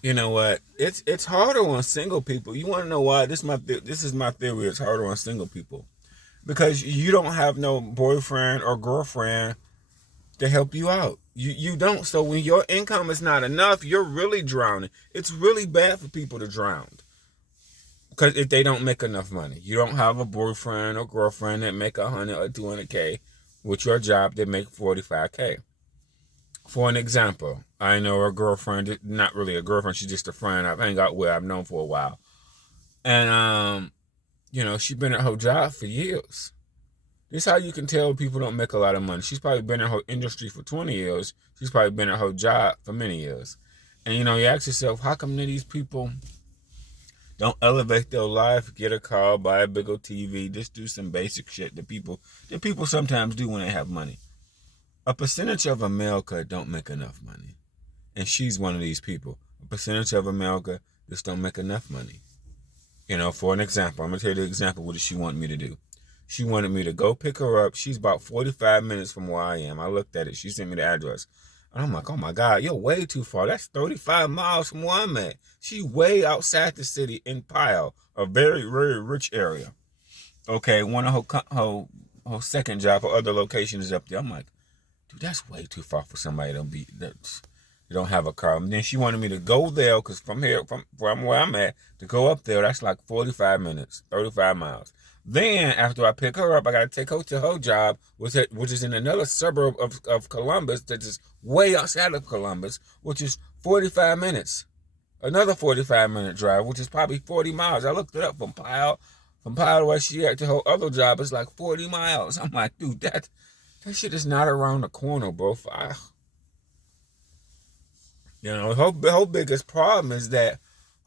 You know what? It's harder on single people. You want to know why? This is my theory. It's harder on single people because you don't have no boyfriend or girlfriend to help you out. You don't. So when your income is not enough, you're really drowning. It's really bad for people to drown because if they don't make enough money, you don't have a boyfriend or girlfriend that make 100 or 200K with your job that make 45K. For an example, I know a girlfriend, not really a girlfriend, she's just a friend I've hang out with, I've known for a while. And she's been at her job for years. This is how you can tell people don't make a lot of money. She's probably been in her industry for 20 years. She's probably been at her job for many years. And you ask yourself, how come these people don't elevate their life, get a car, buy a bigger TV, just do some basic shit that people sometimes do when they have money. A percentage of America don't make enough money. And she's one of these people. A percentage of America just don't make enough money. For an example, I'm going to tell you the example what she wanted me to do. She wanted me to go pick her up. She's about 45 minutes from where I am. I looked at it. She sent me the address. And I'm like, oh my God, you're way too far. That's 35 miles from where I'm at. She way outside the city in Pyle, a very, very rich area. Okay, one of her second job, her other location is up there. I'm like, dude, that's way too far for somebody to be that they don't have a car. And then she wanted me to go there because from where I'm at to go up there, that's like 45 minutes, 35 miles. Then after I pick her up, I gotta take her to her job, which is in another suburb of Columbus that is way outside of Columbus, which is 45 minutes. Another 45-minute drive, which is probably 40 miles. I looked it up from Pyle where she at to her other job. It's like 40 miles. I'm like, dude, that shit is not around the corner, bro. Her biggest problem is that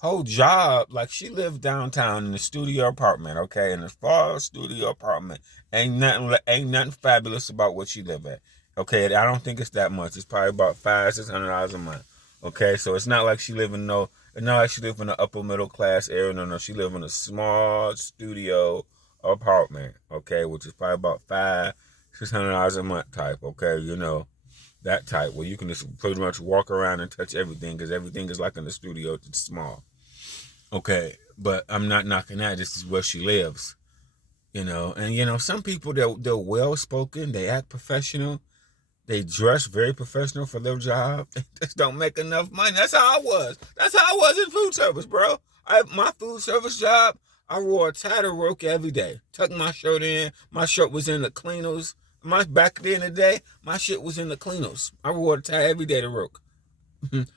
her job, like she lived downtown in a studio apartment, okay, in a far studio apartment. Ain't nothing fabulous about what she live at. Okay, I don't think it's that much. It's probably about $500-600 a month. Okay, so it's not like it's not like she live in an upper middle class area. No, she live in a small studio apartment. Okay, which is probably about $500-600 a month type. Okay, that type where you can just pretty much walk around and touch everything because everything is like in the studio. It's small. Okay, but I'm not knocking that. This is where she lives. And some people they're well spoken. They act professional. They dress very professional for their job. They just don't make enough money. That's how I was. That's how I was in food service, bro. My food service job, I wore a tie to work every day. Tucked my shirt in. My shirt was in the cleaners. Back then in the day, my shit was in the cleaners. I wore a tie every day to work.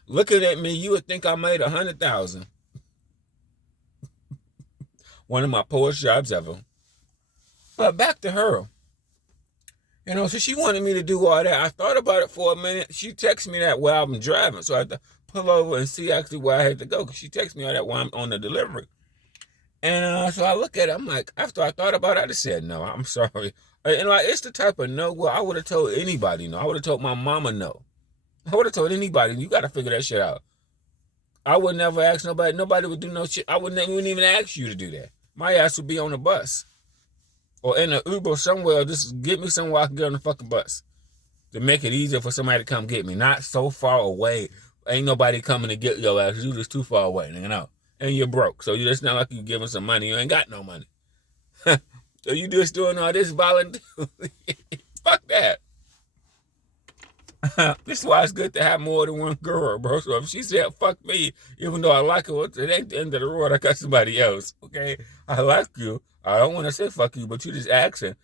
Looking at me, you would think I made 100,000. One of my poorest jobs ever. But back to her. So she wanted me to do all that. I thought about it for a minute. She texted me that while I'm driving. So I had to pull over and see actually where I had to go. Because she texted me all that while I'm on the delivery. And so I look at it. I'm like, after I thought about it, I just said, no, I'm sorry. And like, it's the type of no where I would have told anybody no. I would have told my mama no. I would have told anybody, you got to figure that shit out. I would never ask nobody. Nobody would do no shit. I wouldn't even ask you to do that. My ass would be on the bus or in an Uber somewhere. Just get me somewhere I can get on the fucking bus to make it easier for somebody to come get me. Not so far away. Ain't nobody coming to get your ass. You just too far away, and you're broke. So it's not like you giving some money. You ain't got no money. So you just doing all this volunteer. Fuck that. This is why it's good to have more than one girl, bro. So if she said fuck me, even though I like her, it ain't the end of the world. I got somebody else. Okay? I like you. I don't want to say fuck you, but you just asking.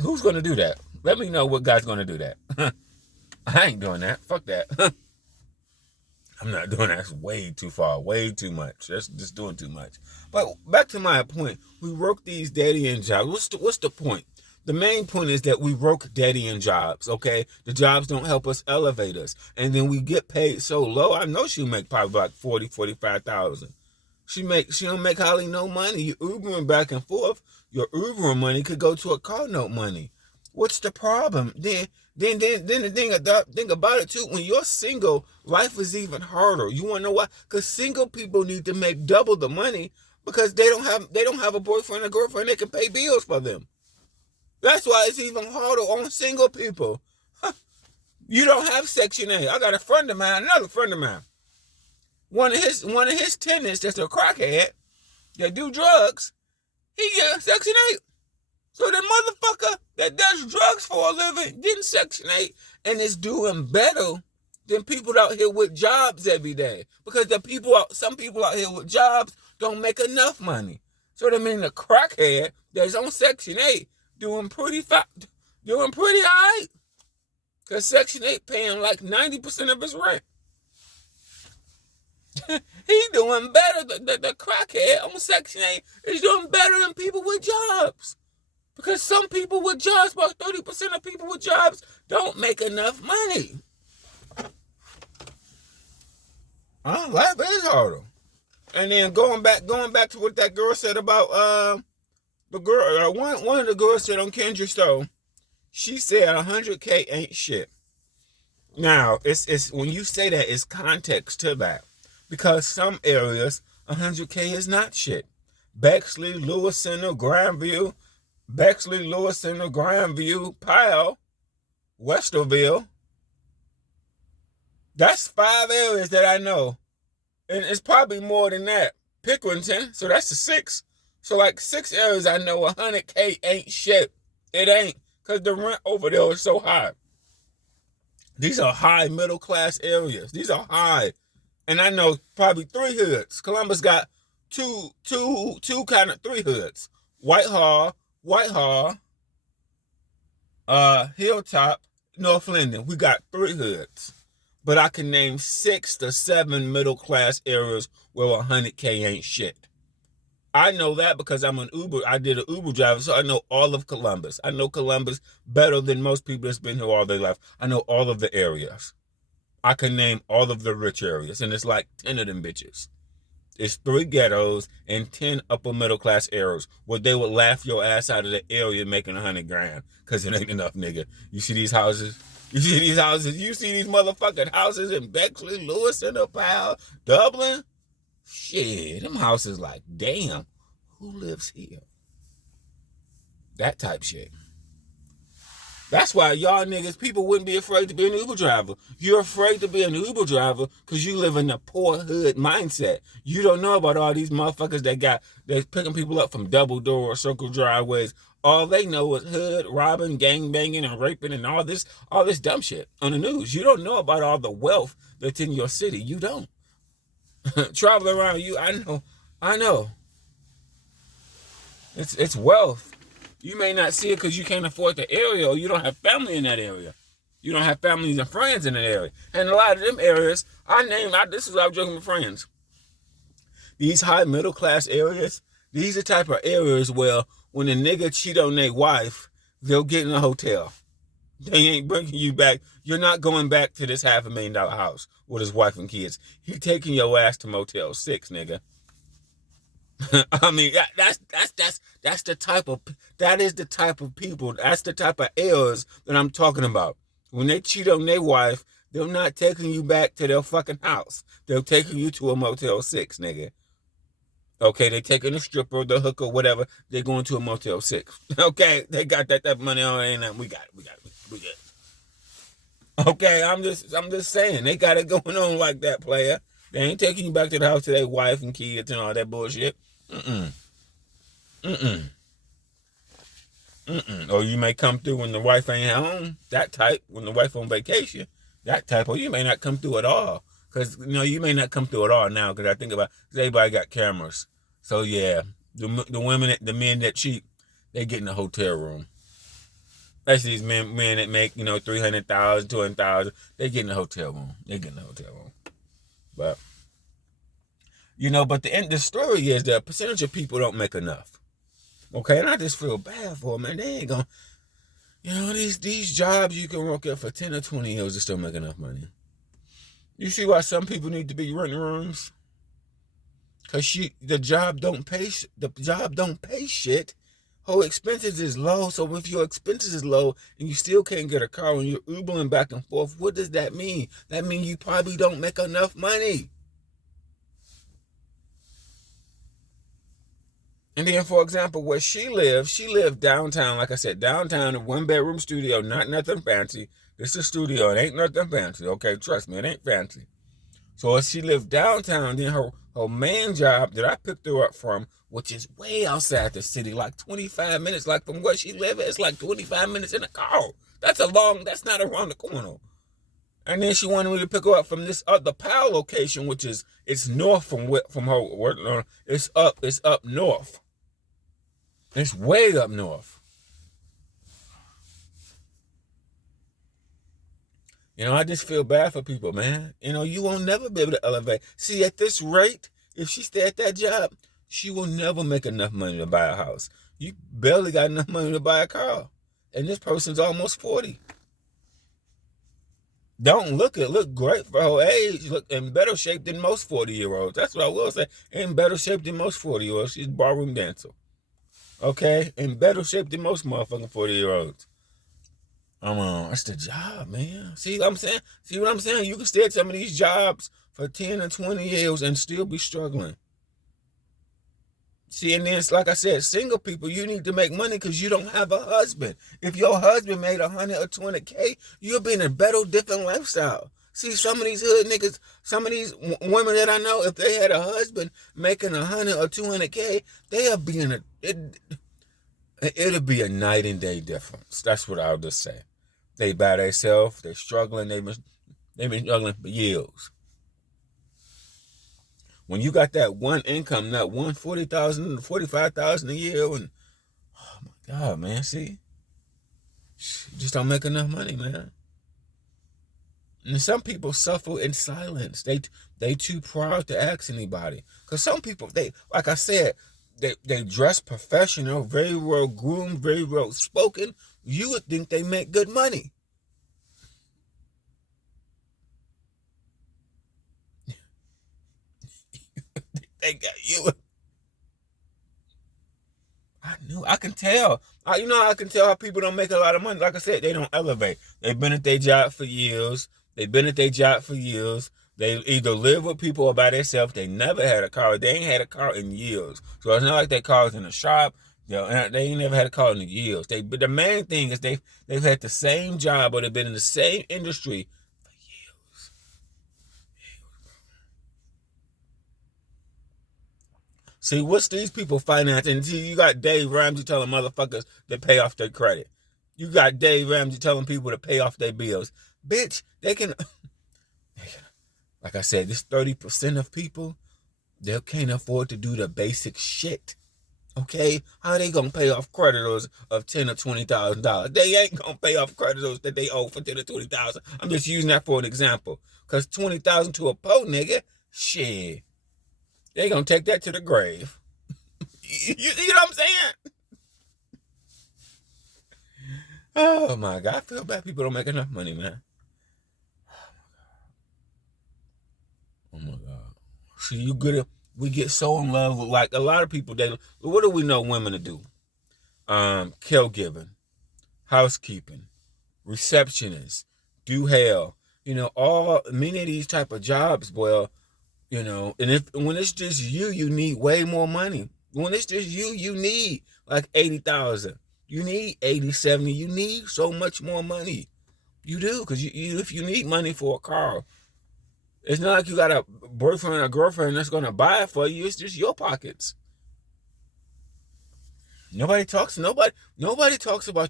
Who's gonna do that? Let me know what guy's gonna do that. I ain't doing that. Fuck that. I'm not doing that. That's way too far, way too much. That's just doing too much. But back to my point, we work these daddy-end jobs. What's the point? The main point is that we work daddy-end jobs, okay? The jobs don't help us elevate us. And then we get paid so low. I know she'll make probably like 40, 45,000. She don't make hardly no money. You're Ubering back and forth. Your Uber money could go to a car note money. What's the problem? Then the thing about it too, when you're single, life is even harder. You wanna know why? Because single people need to make double the money because they don't have a boyfriend or girlfriend that can pay bills for them. That's why it's even harder on single people. You don't have Section 8. I got a friend of mine, another friend of mine. One of his tenants that's a crackhead that do drugs, he gets Section 8. So the motherfucker that does drugs for a living getting Section 8 and is doing better than people out here with jobs every day. Because some people out here with jobs don't make enough money. So that means the crackhead that's on Section 8 doing pretty all right. Because Section 8 paying like 90% of his rent. He's doing better. The crackhead on Section 8 is doing better than people with jobs. Because some people with jobs, about 30% of people with jobs, don't make enough money. Life is harder. And then going back to what that girl said about the girl, one of the girls said on Kendra Stowe, she said 100K ain't shit. Now, it's when you say that, it's context to that. Because some areas, 100K is not shit. Bexley, Lewis Center, Grandview, Powell, Westerville. That's 5 areas that I know. And it's probably more than that. Pickerington, so that's the 6. So like 6 areas I know 100K ain't shit. It ain't. Because the rent over there is so high. These are high middle class areas. These are high. And I know probably 3 hoods. Columbus got two kind of 3 hoods. Whitehall, Hilltop, North Linden. We got 3 hoods. But I can name 6 to 7 middle class areas where 100K ain't shit. I know that because I'm an Uber. I did an Uber driver, so I know all of Columbus. I know Columbus better than most people that's been here all their life. I know all of the areas. I can name all of the rich areas, and it's like 10 of them bitches. It's 3 ghettos and 10 upper middle class areas where they would laugh your ass out of the area making $100,000 because it ain't enough, nigga. You see these houses? You see these motherfucking houses in Bexley, Lewis, and Powell, Dublin? Shit, them houses like, damn, who lives here? That type shit. That's why y'all niggas, people wouldn't be afraid to be an Uber driver. You're afraid to be an Uber driver because you live in a poor hood mindset. You don't know about all these motherfuckers that's picking people up from double door or circle driveways. All they know is hood, robbing, gang banging, and raping, and all this dumb shit on the news. You don't know about all the wealth that's in your city. You don't. Travel around you, I know. It's wealth. You may not see it because you can't afford the area or you don't have family in that area. You don't have families and friends in that area. And a lot of them areas, this is what I was joking with friends. These high middle class areas, these are the type of areas where when a nigga cheat on their wife, they'll get in a hotel. They ain't bringing you back. You're not going back to this $500,000 house with his wife and kids. He taking your ass to Motel 6, nigga. I mean, that is the type of people, that's the type of heirs that I'm talking about. When they cheat on their wife, they're not taking you back to their fucking house. They're taking you to a Motel 6, nigga. Okay, they taking a stripper, the hooker, whatever. They're going to a Motel 6. Okay, they got that money on, and we got it. Okay, I'm just saying, they got it going on like that, player. They ain't taking you back to the house to their wife and kids and all that bullshit. Or you may come through when the wife ain't home. That type, when the wife on vacation. That type, or you may not come through at all. Because, you may not come through at all now. Because I think about, everybody got cameras. So, yeah, the men that cheat, they get in the hotel room. That's these men that make, $300,000, $200,000. They get in the hotel room. But, but the story is that a percentage of people don't make enough. Okay, and I just feel bad for them, man. They ain't gonna, these jobs you can work at for 10 or 20 years and still make enough money. You see why some people need to be renting rooms? Because the job don't pay shit. Whole expenses is low, so if your expenses is low and you still can't get a car and you're Ubering back and forth, what does that mean? That means you probably don't make enough money. And then, for example, where she lived downtown, like I said, downtown, a 1-bedroom studio, not nothing fancy. This is a studio, it ain't nothing fancy, okay? Trust me, it ain't fancy. So if she lived downtown, then her main job that I picked her up from, which is way outside the city, like 25 minutes, like from where she lives, it's like 25 minutes in a car. That's not around the corner. And then she wanted me to pick her up from this other Powell location, which is it's north from her. It's up north. It's way up north. I just feel bad for people, man. You won't never be able to elevate. See, at this rate, if she stay at that job, she will never make enough money to buy a house. You barely got enough money to buy a car. And this person's almost 40. Don't look great for her age. Look in better shape than most 40-year-olds. That's what I will say. In better shape than most 40-year-olds. She's a ballroom dancer. Okay? In better shape than most motherfucking 40-year-olds. That's the job, man. See what I'm saying? See what I'm saying? You can stay at some of these jobs for 10 or 20 years and still be struggling. See, and then it's like I said, single people, you need to make money because you don't have a husband. If your husband made 100 or 200K, you'll be in a better, different lifestyle. See, some of these hood niggas, some of these women that I know, if they had a husband making 100 or 200K, they'll be in it'll be a night and day difference. That's what I'll just say. They by themselves, they're struggling, they've been struggling for years. When you got that one income, that 140,000, 45,000 a year, and oh my God, man, see, you just don't make enough money, man. And some people suffer in silence. They too proud to ask anybody. Cause some people, like I said, they dress professional, very well groomed, very well spoken. You would think they make good money. They got you. I can tell. I can tell how people don't make a lot of money. Like I said, they don't elevate. They've been at their job for years. They either live with people or by themselves. They never had a car. They ain't had a car in years. So it's not like their car's in the shop. They ain't never had a car in years. But the main thing is they've had the same job or they've been in the same industry for years. See, what's these people financing? See, you got Dave Ramsey telling motherfuckers to pay off their credit. You got Dave Ramsey telling people to pay off their bills. Bitch, they can, like I said, this 30% of people, they can't afford to do the basic shit. Okay? How are they gonna pay off creditors of $10,000 or $20,000? They ain't gonna pay off creditors that they owe for $10,000 or $20,000. I'm just using that for an example. Cause $20,000 to a poor nigga, shit. They gonna take that to the grave. You see what I'm saying? Oh my God, I feel bad people don't make enough money, man. Oh my God. See, we get so in love with, like, a lot of people, what do we know women to do? Caregiving, housekeeping, receptionists, do hair, many of these type of jobs, well, and when it's just you need way more money. When it's just you need like 80,000. You need 80, 70. You need so much more money. You do, because if you need money for a car, it's not like you got a boyfriend or girlfriend that's going to buy it for you. It's just your pockets. Nobody talks about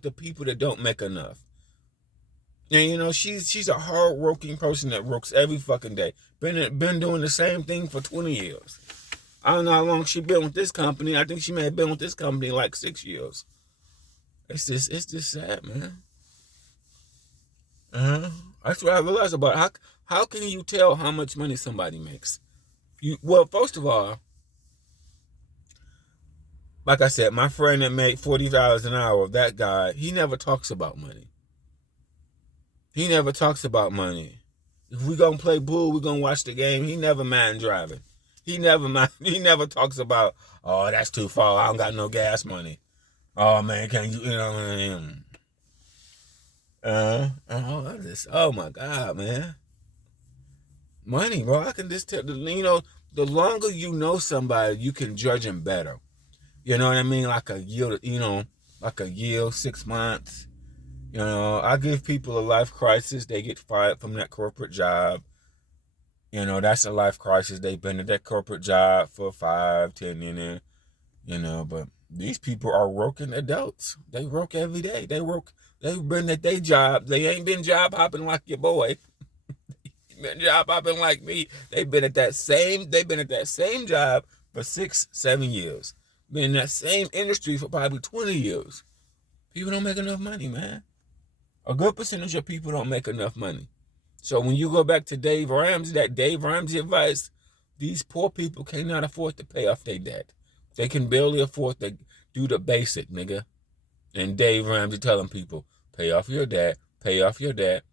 the people that don't make enough. And she's a hard-working person that works every fucking day. Been doing the same thing for 20 years. I don't know how long she been with this company. I think she may have been with this company like 6 years. It's just sad, man. That's what I realized about how can you tell how much money somebody makes? Well, first of all, like I said, my friend that made $40 an hour, that guy, he never talks about money. He never talks about money. If we gonna play pool, we gonna watch the game. He never mind driving. He never talks about, oh, that's too far. I don't got no gas money. Oh man, can you know what I mean? Oh my God, man. Money, bro. I can just tell, the longer you know somebody, you can judge them better. You know what I mean? Like a year, 6 months. I give people a life crisis. They get fired from that corporate job. You know, that's a life crisis. They've been at that corporate job for 5, 10 years, you know, but these people are working adults. They work every day. They've been at their job. They ain't been job hopping like your boy. Been job hopping like me. They've been at that same job for 6, 7 years. Been in that same industry for probably 20 years. People don't make enough money, man. A good percentage of people don't make enough money. So when you go back to Dave Ramsey, that Dave Ramsey advice, these poor people cannot afford to pay off their debt. They can barely afford to do the basic, nigga. And Dave Ramsey telling people, pay off your debt, pay off your debt.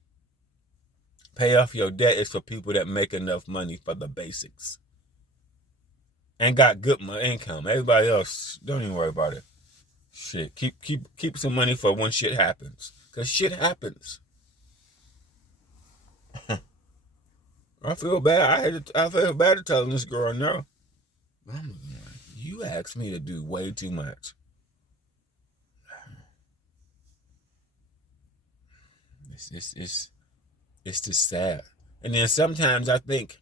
Pay off your debt is for people that make enough money for the basics. And got good income. Everybody else, don't even worry about it. Shit, keep some money for when shit happens. Cause shit happens. I feel bad. I feel bad telling this girl no. You asked me to do way too much. It's just sad. And then sometimes I think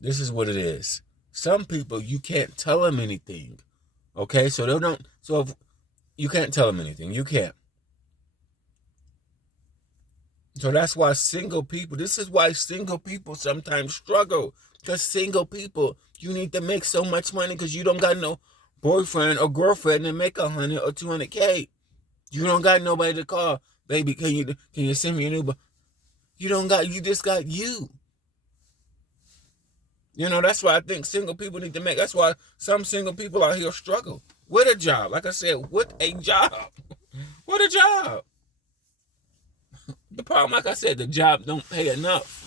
this is what it is. Some people you can't tell them anything. Okay, so they don't. So if you can't tell them anything, you can't. So that's why single people. This is why single people sometimes struggle. Because single people, you need to make so much money because you don't got no boyfriend or girlfriend to make 100 or 200K. You don't got nobody to call, baby. Can you send me an Uber? You don't got. You just got you. You know, that's why I think single people need to make. That's why some single people out here struggle with a job. Like I said, with a job. What a job. The problem, like I said, the job don't pay enough.